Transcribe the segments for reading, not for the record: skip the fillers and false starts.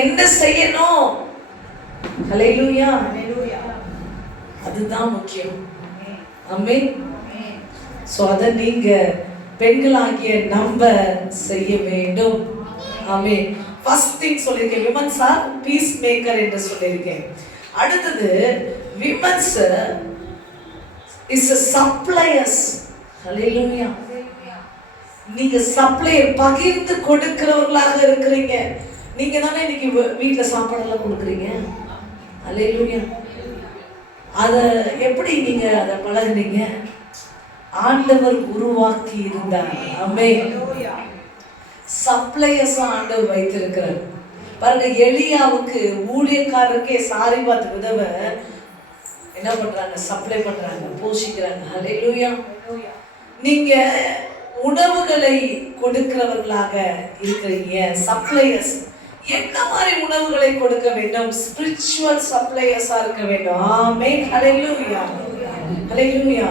என்ன செய்யணும்? ஹல்லேலூயா. அதுதான் முக்கியம். ஆமென். சோ அத நீங்க பெண்களாகிய நம்ம செய்ய வேண்டும். ஆமென். ஃபர்ஸ்ட் திங் சொல்லிருக்கேன், விமன்ஸ் ஆர் பீஸ் மேக்கர் என்று சொல்லிருக்கேன். அடுத்தது விமன்ஸ் இஸ் a suppliers. ஹல்லேலூயா. நீங்க சப்ளையர், பகிர்ந்து கொடுக்கிறவர்களாக இருக்கிறீங்க. நீங்க தானே இன்னைக்கு வீட்டுல சாப்பாடெல்லாம் கொடுக்குறீங்க. ஹல்லேலூயா. அத எப்படி நீங்க அதை பழகுனீங்க? ஆண்டவர் உருவாக்கி இருந்தார். ஆமென். சப்ளையர்ஸ் ஆண்டவர் வைத்திருக்கிறார். பாருங்க, எலியாவுக்கு ஊழியக்காரருக்கே சாரிபாத் விதவை என்ன பண்றாங்க? சப்ளை பண்றாங்க, போஷிக்கிறாங்க. ஹல்லேலூயா. நீங்க உணவுகளை கொடுக்கிறவர்களாக இருக்கிறீங்க, சப்ளையர்ஸ். என்ன மாதிரி உணவுகளை கொடுக்க வேண்டும்? ஸ்பிரிச்சுவல் சப்ளையர்ஸா இருக்க வேண்டும். ஆமென். ஹல்லேலூயா. ஹல்லேலூயா.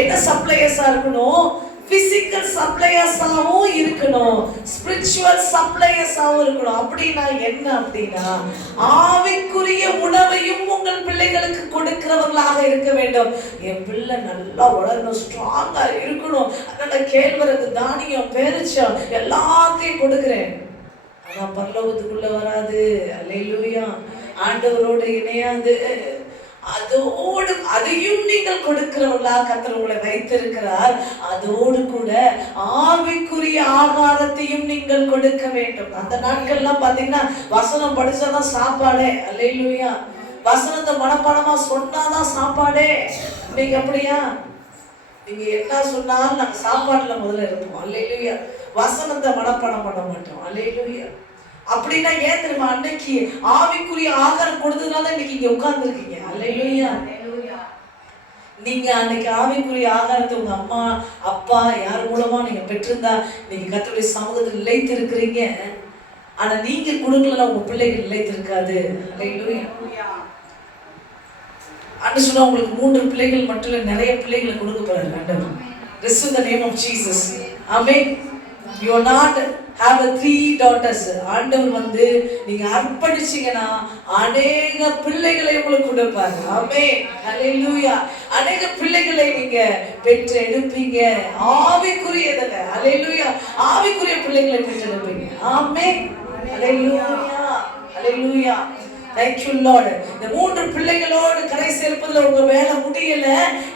என்ன சப்ளையர்ஸா இருக்கணும்? பிசிக்கல் சப்ளையர்ஸாவும் இருக்கணும், ஸ்பிரிச்சுவல் சப்ளையர்ஸாவும் இருக்கணும். அப்படின்னா என்ன? அப்படின்னா ஆவிக்குரிய உணவையும் உங்கள் பிள்ளைகளுக்கு கொடுக்கிறவர்களாக இருக்க வேண்டும். என் பிள்ளை நல்லா வளரணும், ஸ்ட்ராங்கா இருக்கணும், அதனால கேழ்வரகு, தானியம், பேரிச்சம் எல்லாத்தையும் கொடுக்கிறேன். ஆனா பரலோகத்துக்குள்ள வராது. அல்லேலூயா. ஆண்டவரோட இணையாது. அதோடு அதையும் நீங்கள் கொடுக்கிறவர்களாக கர்த்தர் உங்களை வைத்திருக்கிறார். அதோடு கூட ஆவிக்குரிய ஆகாரத்தையும் நீங்கள் கொடுக்க வேண்டும். அந்த நாட்கள்லாம் பாத்தீங்கன்னா வசனம் படிச்சாதான் சாப்பாடே. அல்லேலூயா. வசனத்தை மனப்பாடமா சொன்னாதான் சாப்பாடே. இன்னைக்கு அப்படியா? நீங்க என்ன சொன்னாலும் நாங்க சாப்பாட்டுல முதல்ல இருப்போம். அல்லேலூயா. வசனத்தை மனப்பாடம் பண்ண மாட்டோம். அல்லேலூயா. அப்படின்னா ஏன் தெரியுமா? அன்னைக்கு ஆவிக்குரிய ஆகாரம் கொடுத்ததுனால இன்னைக்கு இங்க உட்கார்ந்து இருக்கீங்க. அல்லேலூயா. நீங்க அன்னைக்கு ஆவிக்குரிய ஆகாரத்தை உங்க அம்மா அப்பா யார் மூலமா நீங்க பெற்றிருந்தா நீங்க கர்த்தருடைய சமூகத்தில் நிலைத்து இருக்கிறீங்க. ஆனா நீங்க கொடுக்கலன்னா உங்க பிள்ளைகள் நிலைத்து இருக்காது. அல்லேலூயா. அன்று சொன்னா உங்களுக்கு 3 பிள்ளைகள் மட்டும் இல்ல, நிறைய பிள்ளைகளை கொடுக்க போறாரு ஆண்டவர். Receive the name of Jesus. Amen. You are not have a 3 daughters. ஆண்டவர் நீங்க அர்ப்பணிச்சீங்கன்னா அநேக பிள்ளைகளை உங்களுக்கு கொடுப்பார். ஆமென். ஹல்லேலூயா. அநேக பிள்ளைகளை நீங்க பெற்று எடுப்பீங்க. ஆவிக்குரியதல்ல. ஹல்லேலூயா. ஆவிக்குரிய பிள்ளைகளை பெற்று எடுப்பீங்க. ஆமென். ஹல்லேலூயா. ஹல்லேலூயா. Thank you Lord. இந்த 3 பிள்ளைகளோடு கரை சேர்ப்பதுல உங்க வேலை முடியல.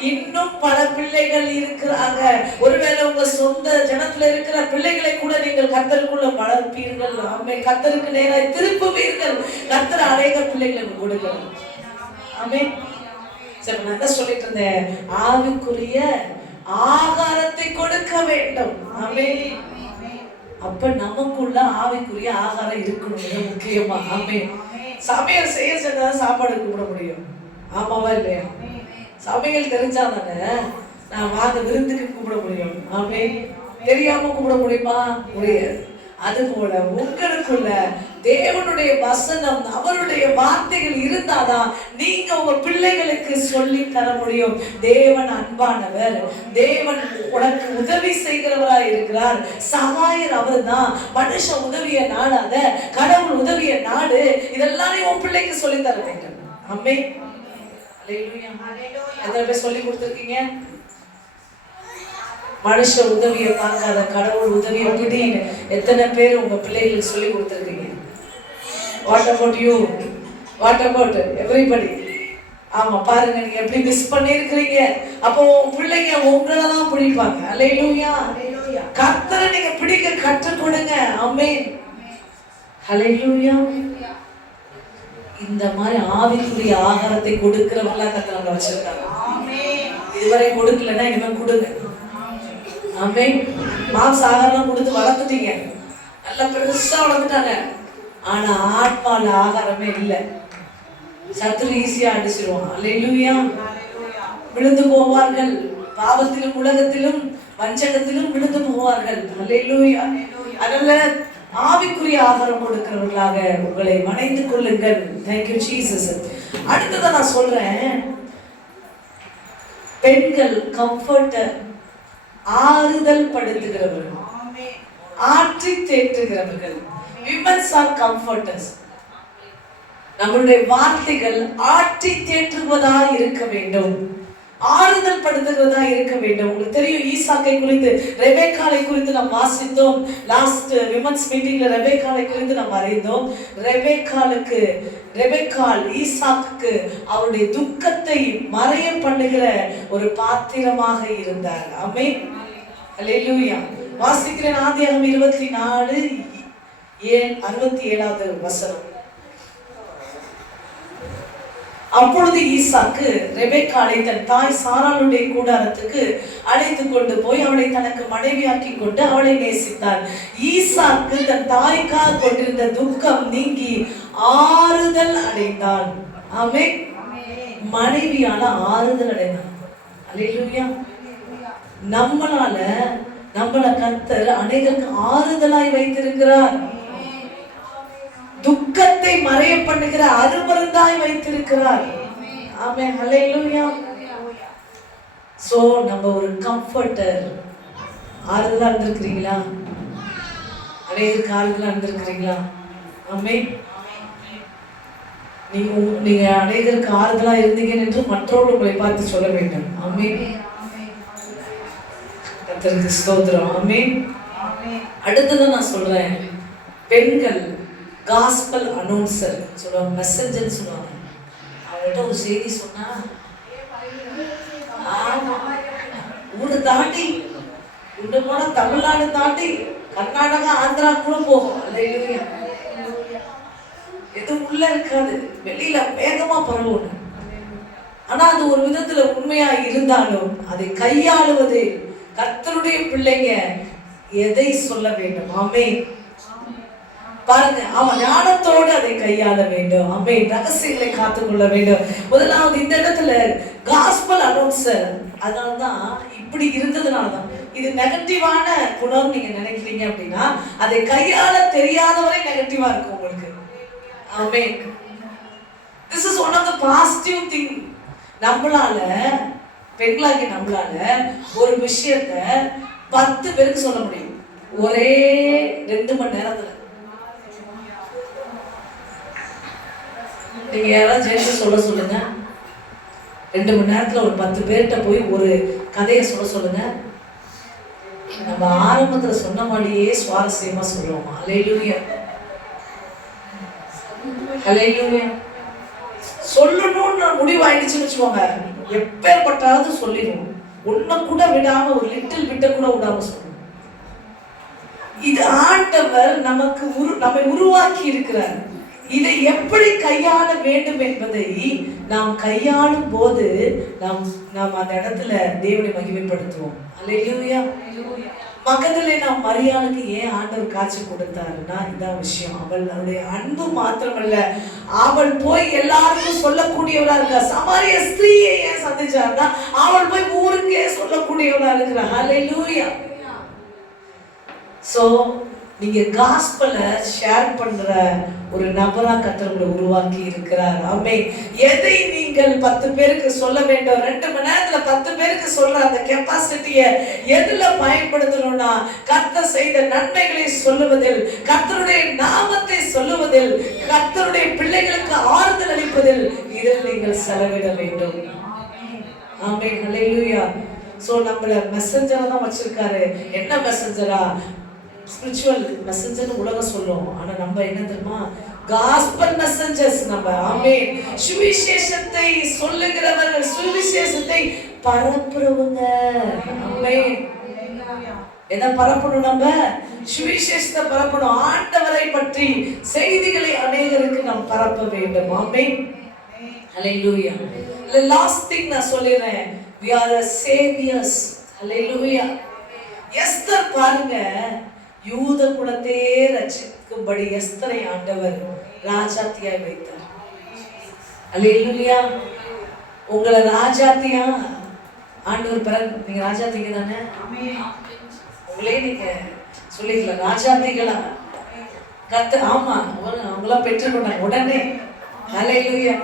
இன்னும் பல பிள்ளைகள் இருக்கிறாங்க. ஒருவேளை உங்க சொந்த ஜனத்துல இருக்கிற பிள்ளைகளை கூட நீங்கள் கர்த்தருக்குள்ள வளர்ப்பீர்கள். ஆமென். கர்த்தருக்கு நேராக திருப்புவீர்கள். கர்த்தர் அநேக பிள்ளைகளுக்கு கொடுக்கிறார். ஆமென். சரி, நான் என்ன சொல்லிட்டு இருந்தேன்? ஆவிக்குரிய ஆகாரத்தை கொடுக்க வேண்டும். ஆமென். அப்ப நமக்குள்ள ஆவிக்குரிய ஆகாரம் இருக்கணும், மிக முக்கியமா. ஆமென். சமையல் செய்ய சாப்பாடு கூப்பிட முடியும். ஆமாவா இல்லையா? சமையல் தெரிஞ்சாதானே நான் வாங்க விருந்துக்கு கூப்பிட முடியும். ஆமென். தெரியாம கூப்பிட முடியுமா? முடியாது. அதுபோல உங்களுக்குள்ள தேவனுடைய வசனம், அவருடைய வார்த்தைகள் இருந்தாதான் நீங்க உங்க பிள்ளைகளுக்கு சொல்லி தர முடியும். தேவன் அன்பானவர், தேவன் உனக்கு உதவி செய்கிறவராய் இருக்கிறார், சகாயர் அவர் தான். மனுஷ உதவிய நாடாத கடவுள் உதவிய நாடு. இதெல்லாம் நீ உன் பிள்ளைக்கு சொல்லி தர வேண்டும். ஆமென். ஹல்லேலூயா. எத்தனை பேர் சொல்லி கொடுத்துருக்கீங்க? மனுஷ உதவியை பார்க்காத கடவுள் உதவியை பிடின்னு எத்தனை பேர் உங்க பிள்ளைகளுக்கு சொல்லி கொடுத்துருக்கீங்க? What about you? What about everybody? ஆமா, பாருங்க நீங்க எப்படி மிஸ் பண்ணிருக்கீங்க. அப்போ உங்க பிள்ளைங்க உங்களை தான் பிடிப்பாங்க. ஹல்லேலூயா. கர்த்தரை நீங்க பிடிக்க கற்றுக் கொடுங்க. ஆமென். ஹல்லேலூயா. இந்த மாதிரி ஆவிக்குரிய ஆகாரத்தை கொடுக்கிறவங்களா கர்த்தர் நம்மள வச்சிருக்காங்க. இதுவரை கொடுக்கலன்னா இனிமே கொடுங்க. ஆமென். மாம்ச ஆகாரம் கொடுத்து வளர்த்துட்டீங்க, நல்லா பெருசா வளர்த்துட்டாங்க. ஆனா ஆத்மால ஆகாரமே இல்லை. சத்துரு ஈஸியா அடிச்சிருவான். அல்லேலூயா. விழுந்து போவார்கள். பாவத்திலும் உலகத்திலும் வஞ்சகத்திலும் விழுந்து போவார்கள். அல்லேலூயா. அதனால ஆவிக்குரிய ஆகாரம் கொடுக்கிறவர்களாக உங்களை மனைந்து கொள்ளுங்கள். Thank you Jesus. அடுத்ததான் நான் சொல்றேன், பெண்கள் கம்ஃபர்டர், ஆறுதல் படுத்துகிறவர்கள், ஆற்றி தேற்றுகிறவர்கள். Women are comforters. நம்மளுடைய வார்த்தைகள் ஆற்றி தேற்றுவதா இருக்க வேண்டும், ஆறுதல் படுத்துவதா இருக்க வேண்டும். உங்களுக்கு தெரியும், ஈசாக்கை குறித்து, ரெபேக்காளை குறித்து நாம் வாசித்தோம். லாஸ்ட் விமன்ஸ் மீட்டிங்ல ரெபேக்காளை குறித்து நாம் அறிந்தோம். ரெபேக்காள் ஈசாக்குக்கு அவருடைய துக்கத்தை மறைய பண்ணுகிற ஒரு பாத்திரமாக இருந்தார். ஆமென், அல்லேலூயா. வாசிக்கிறேன், ஆதியாகமம் 24:67 வசனம். அப்பொழுது ஈசாக்கு ரெபெக்காளை தன் தாய் சாராளுடைய கூடாரத்துக்கு அழைத்து கொண்டு போய் அவளை தனக்கு மனைவியாக்கி கொண்டு அவளை நேசித்தான். ஈசாக்கு தன் தாய்க்காக கொண்டிருந்த துக்கம் நீங்கி ஆறுதல் அடைந்தான். ஆமென். மனைவியால ஆறுதல் அடைந்தான். அல்லேலூயா. நம்மள கர்த்தர் அநேகருக்கு ஆறுதலாய் வைத்திருக்கிறார். துக்கத்தை மறைய பண்ணுகிற அருமருந்தாய் வைத்திருக்கிறார். ஆமென், ஹல்லேலூயா. சோ நம்ம ஒரு கம்ஃபர்ட்டர். ஆறுதலா இருந்திருக்கிறீங்களா? அநேகருக்கு ஆறுதலா இருந்திருக்கிறீங்களா? ஆமென். நீங்க அநேகருக்கு ஆறுதலா இருந்தீங்க என்று மற்றவர்கள் உங்களை பார்த்து சொல்ல வேண்டும். ஆமென். கர்த்தருக்கு ஸ்தோத்திரம். ஆமென். அடுத்தது நான் சொல்றேன், பெண்கள் காஸ்பல் அனௌன்சர் சொல்லுவாங்க, மெசஞ்சர் சொல்லுவாங்க. அவங்ககிட்ட ஒரு செய்தி சொன்னா ஊரை தாண்டி உண்டு போன தமிழ்நாடு தாண்டி கர்நாடகா ஆந்திரா கூட போகும். அல்லேலூயா. எதுவும் உள்ள இருக்காது, வெளியில வேகமா பரவும். ஆனா அது ஒரு விதத்துல உண்மையா இருந்தாலும் அதை கையாளுவது கர்த்தருடைய பிள்ளைங்க எதை சொல்ல வேண்டும். ஆமென். பாருங்க, அவன் ஞானத்தோடு அதை கையாள வேண்டும். ஆமென். ரகசியங்களை காத்துக்கொள்ள வேண்டும். முதலாவது இந்த இடத்துல காஸ்பல் அனௌன்சர். அதனாலதான் இப்படி இருந்ததுனாலதான் இது நெகட்டிவான குணம் நீங்க நினைக்கிறீங்க அப்படின்னா அதை கையாள தெரியாதவரை நெகட்டிவா இருக்கும் உங்களுக்கு. ஆமென். This is one of the positive thing. நம்மளால, பெண்களாகி நம்மளால ஒரு விஷயத்த 10 பேருக்கு சொல்ல முடியும் ஒரே 2 மணி நேரத்துல. நீங்க யாராவது ஜெயிச்சு சொல்லுங்க, 2 மணி நேரத்துல ஒரு 10 பேர்கிட்ட போய் ஒரு கதையை சொல்லுங்க. நம்ம ஆரம்பத்துல சொன்ன மாதிரியே சுவாரஸ்யமா சொல்லுவோம். அல்லேலூயா, அல்லேலூயா. சொல்லணும்னு முடிவாயிடுச்சுன்னு வச்சுக்கோங்க, எப்பேற்பட்டாவது சொல்லிடுவோம். ஒன்ன கூட விடாம, ஒரு லிட்டில் பிட்ட கூட விடாம சொல்லுவோம். இது ஆண்டவர் நம்மை உருவாக்கி இருக்கிறார். இதை எப்படி கையாள வேண்டும் என்பதை நாம் கையாளும் போது நாம் அந்த இடத்துல தேவனை மகிமைப்படுத்துவோம். அல்லேலூயா. மகதிலே நாம் மரியாளுக்கு ஏன் ஆண்டவர் காட்சி கொடுத்தாருன்னா இதான் விஷயம். அவளுடைய அன்பு மாத்திரமல்ல, அவள் போய் எல்லாருக்கும் சொல்லக்கூடியவளா இருக்கா. சமாரிய ஸ்திரீயை ஏன் சந்திச்சாருன்னா அவள் போய் ஊருக்கே சொல்லக்கூடியவளா இருக்கிறா. அல்லேலூயா. சோ நீங்க காஸ்பலை ஷேர் பண்ற ஒரு நபரா கர்த்தர் உங்களை உருவாக்கி இருக்கிறார். ஆமென். எதை நீங்கள் 10 பேருக்கு சொல்ல வேண்டும், 2 மணி நேரத்துல 10 பேருக்கு சொல்ற அந்த கெப்பாசிட்டியை எதுல பயன்படுத்தணும்னா கர்த்தர் செய்த நன்மைகளை சொல்லுவதில், கர்த்தருடைய நாமத்தை சொல்லுவதில், கர்த்தருடைய பிள்ளைகளுக்கு ஆறுதல் அளிப்பதில் இதில் நீங்கள் செலவிட வேண்டும். ஆமென், ஹல்லேலூயா. சோ நம்மள மெசஞ்சரா தான் வச்சிருக்காரு. என்ன மெசஞ்சரா? ஸ்பிரிச்சுவல் மெசஞ்சர் உலகம் சொல்லும். ஆனா நம்ம என்ன தெரியுமா? காஸ்பல் மெசஞ்சர்ஸ் நம்ம. ஆமென். சுவிசேஷத்தை சொல்லுகிறவர்கள், சுவிசேஷத்தை பரப்புறவங்க. ஆமென். என்ன பரப்பணும்? நம்ம சுவிசேஷத்தை பரப்பணும். ஆண்டவரை பற்றி செய்திகளை அநேகருக்கு நாம் பரப்ப வேண்டும். ஆமென். ஹல்லேலூயா. லாஸ்ட் திங் நான் சொல்லிறேன், we are a saviors. Hallelujah. Esther பாருங்க, யூத குலத்தை ரட்சிக்கும்படி எஸ்தரை ஆண்டவர் ராஜாத்தியாய் வைத்தார். அல்லேலூயா. உங்களை ராஜாத்தியா ஆண்டவர் நீங்க ராஜாத்திங்க தானே? உங்களே நீங்க சொல்லிக்கலாம் ராஜாத்திகளா கர்த்தர். ஆமா, அவங்களாம் பெற்றுக்கொண்டாங்க உடனே. அல்லேலூயா.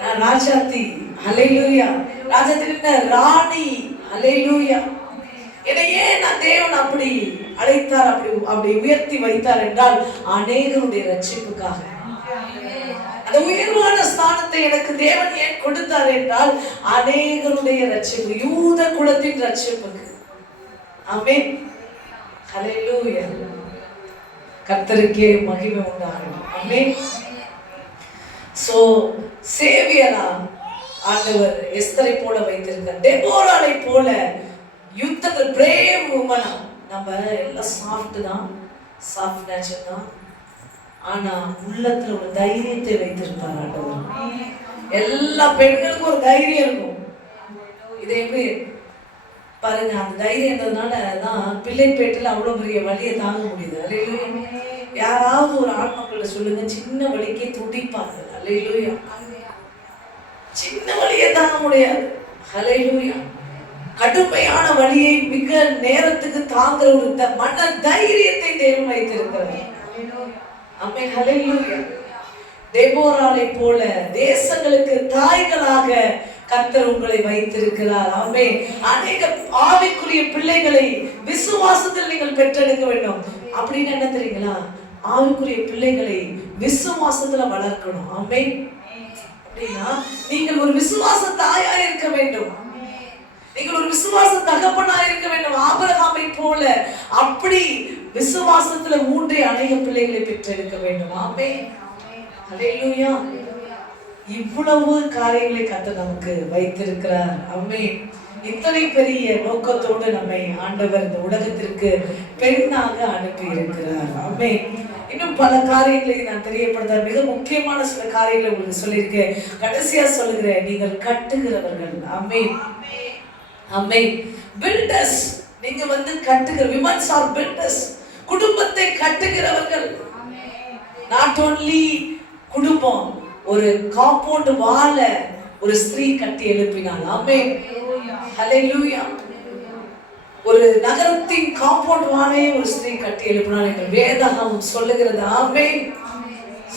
நான் ராஜாத்தி. அல்லேலூயா. ராஜாத்தி ராணி. அல்லேலூயா. என்னையே நான் தேவன் அப்படி அழைத்தார், அப்படி உயர்த்தி வைத்தார் என்றால் அநேகருடைய ரட்சிப்புக்காக. அந்த உயர்வான ஸ்தானத்தை எனக்கு தேவன் ஏன் கொடுத்தார் என்றால் அநேகருடைய ரட்சிப்பு, யூத குலத்தின் ரட்சிப்புக்கு. ஆமென். ஹல்லேலூயா. கர்த்தருக்கே மகிமை உண்டாகட்டும். ஆமென். சோ சேவியரா ஆண்டவர் எஸ்தரை போல வைத்திருக்கார், டெபோராளை போல யுத்தத்தில் பிரேவ் உமனா. நம்ம எல்லாம் சாஃப்ட் தான், சாஃப்ட் நேச்சர் தான், ஆனா உள்ளத்துல ஒரு தைரியத்தை வைத்திருப்பார் ஆண்டவர். எல்லா பெண்களுக்கும் ஒரு தைரியம் இருக்கும். இது எப்படி பாருங்க, அந்த தைரியம் இருந்ததுனால தான் பிள்ளைப்பேட்டில் அவ்வளோ பெரிய வலியை தாங்க முடியுது. அல்லேலூயா. யாராவது ஒரு ஆண் மக்கள்கிட்ட சொல்லுங்க, சின்ன வலிக்கே துடிப்பார்கள். அல்லேலூயா. சின்ன வலியை தாங்க முடியாது. அல்லேலூயா. கடுமையான வலியை மிக நேரத்துக்கு தாங்குற ஒரு மன தைரியத்தை தேவன் வைத்திருக்கிறார். ஆமென். ஹல்லேலூயா. டெபோராளை போல தேசங்களுக்கு தாய்களாக கர்த்தர் உங்களை வைத்திருக்கிறார். ஆமென். அநேக ஆவிக்குரிய பிள்ளைகளை விசுவாசத்தில் நீங்கள் பெற்றெடுக்க வேண்டும். அப்படின்னு என்ன தெரியுங்களா? ஆவிக்குரிய பிள்ளைகளை விசுவாசத்துல வளர்க்கணும். ஆமென். அப்படின்னா நீங்கள் ஒரு விசுவாச தாயா இருக்க வேண்டும், நீங்கள் ஒரு விசுவாச தகப்பனா இருக்க வேண்டும். ஆபிரகாமை போல அப்படி விசுவாசத்துல ஊன்றி அநேக பிள்ளைகளை பெற்றெடுக்க வேண்டும். ஆமென். ஹல்லேலூயா. இவ்வளவு காரியங்களை கர்த்தர் நமக்கு வைத்திருக்கிறார். ஆமென். இத்தனை பெரிய நோக்கத்தோடு நம்மை ஆண்டவர் இந்த உலகத்திற்கு பெண்ணாக அனுப்பி இருக்கிறார். ஆமென். இன்னும் பல காரியங்களை நான் தெரியப்படுத்த, மிக முக்கியமான சில காரியங்களை உங்களுக்கு சொல்லியிருக்கேன். கடைசியா சொல்லுகிறேன், நீங்கள் கட்டுகிறவர்கள். ஆமென். ஆமென். பில்டர்ஸ். நீங்க கட்டுகிற, விமன்ஸ் ஆர் பில்டர்ஸ். குடும்பத்தை கட்டுகிறவர்கள். நாட் ஓன்லி குடும்பம், ஒரு காம்பவுண்ட் வால ஒரு ஸ்திரீ கட்டி எழுப்பினாள். ஆமென். ஹல்லேலூயா. ஒரு நகரத்தின் காம்பவுண்ட் வாலே ஒரு ஸ்திரீ கட்டி எழுப்பினாள் என்று வேதம் சொல்லுகிறது. ஆமென்.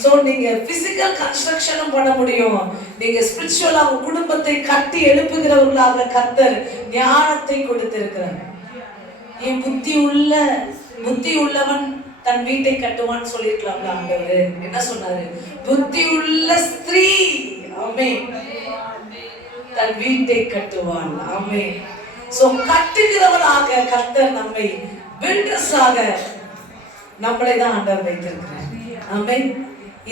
சோ நீங்க பிசிக்கல் கன்ஸ்ட்ரக்ஷனும் பண்ண முடியும், நீங்க ஸ்பிரிச்சுவலா உங்க குடும்பத்தை கட்டி எழுப்புகிறவர்களாக கர்த்தர் ஞானத்தை கொடுத்திருக்கிறார். என் புத்தி உள்ளவன் தன் வீட்டை கட்டுவான்னு சொல்லிருக்கலாம்ல ஆண்டவர். என்ன சொன்னாரு? புத்தி உள்ள ஸ்திரீ, ஆமென், தன் வீட்டை கட்டுவாள். ஆமென். சோ கட்டுகிறவராக கர்த்தர் நம்மை, பில்டர்ஸாக நம்மளை தான் ஆண்டவர் வைத்திருக்கிறார். ஆமென்.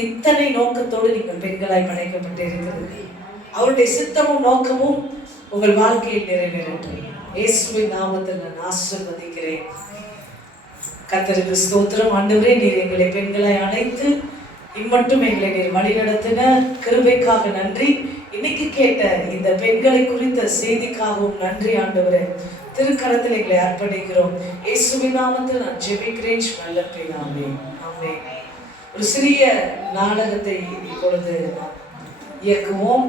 இத்தனை நோக்கத்தோடு நீங்கள் பெண்களாய் படைக்கப்பட்டிருக்கிறது. அவருடைய சித்தமும் நோக்கமும் உங்கள் வாழ்க்கையில் நிறைவேறட்டும். இயேசுவின் நாமத்தில் நான் ஆசீர்வதிக்கிறேன். கர்த்தருக்கு ஸ்தோத்திரம். ஆண்டவரே, நீர் எங்களை பெண்களாய் அழைத்து இம்மட்டும் எங்களை நீர் வழிநடத்தின கிருபைக்காக நன்றி. இன்னைக்கு கேட்ட இந்த பெண்களை குறித்த செய்திக்காகவும் நன்றி ஆண்டவரே. திருக்கரத்தில் எங்களை அர்ப்பணிக்கிறோம். இயேசுவின் நாமத்தில் நான் ஜெபிக்கிறேன் நல்ல பிதாவே. ஆமென். ஒரு சிறிய நாடகத்தை இப்பொழுது இயக்குவோம்.